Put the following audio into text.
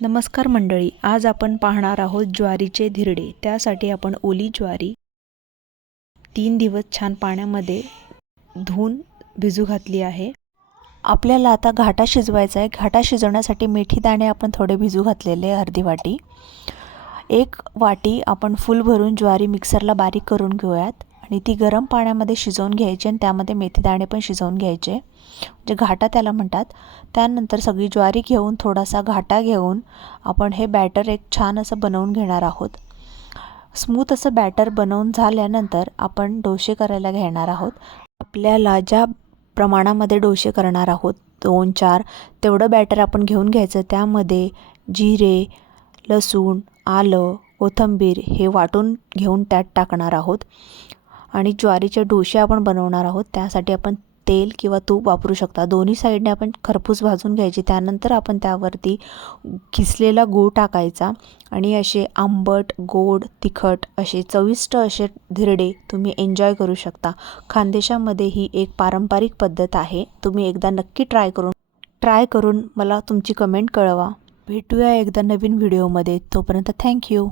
नमस्कार मंडळी, आज आपण पाहणार आहोत ज्वारीचे धिरडे। त्यासाठी आपण ओली ज्वारी 3 दिवस छान पाण्यामध्ये धुवून भिजू घातली आहे। आपल्याला आता घाटा शिजवायचा आहे। घाटा शिजवण्यासाठी मेथी दाणे आपण थोडे भिजू घातलेले अर्धी वाटी। 1 वाटी आपण फुल भरून ज्वारी मिक्सरला बारीक करून घेऊयात आणि ती गरम पाण्यामध्ये शिजवून घ्यायची आणि त्यामध्ये मेथी दाणे पण शिजवून घ्यायचे, जे घाटा त्याला म्हणतात। त्यानंतर सगळी ज्वारी घेऊन थोडासा घाटा घेऊन आपण हे बॅटर एक छान असं बनवून घेणार आहोत। स्मूथ असं बॅटर बनवून झाल्यानंतर आपण डोसे करायला घेणार आहोत। आपल्याला ज्या प्रमाणामध्ये डोसे करणार आहोत 2-4 तेवढं बॅटर आपण घेऊन घ्यायचं। त्यामध्ये जिरे, लसूण, आलं, कोथिंबीर हे वाटून घेऊन त्यात टाकणार आहोत आणि ज्वारीचे डोसे आपण बनवणार आहोत। त्यासाठी आपण तेल किंवा तूप वापरू शकता। दोन्ही साइडने आपण खरपूस भाजून घ्यायची। त्यानंतर आपण त्यावरती किसलेला गूळ टाकायचा आणि असे आंबट, गोड, तिखट असे चविष्ट असे धिरडे तुम्ही एन्जॉय करू शकता। खानदेशामध्ये ही एक पारंपरिक पद्धत आहे। तुम्ही एकदा नक्की ट्राय करून मला तुमची कमेंट कळवा। भेटूया एकदा नवीन व्हिडिओमध्ये। तोपर्यंत थँक्यू।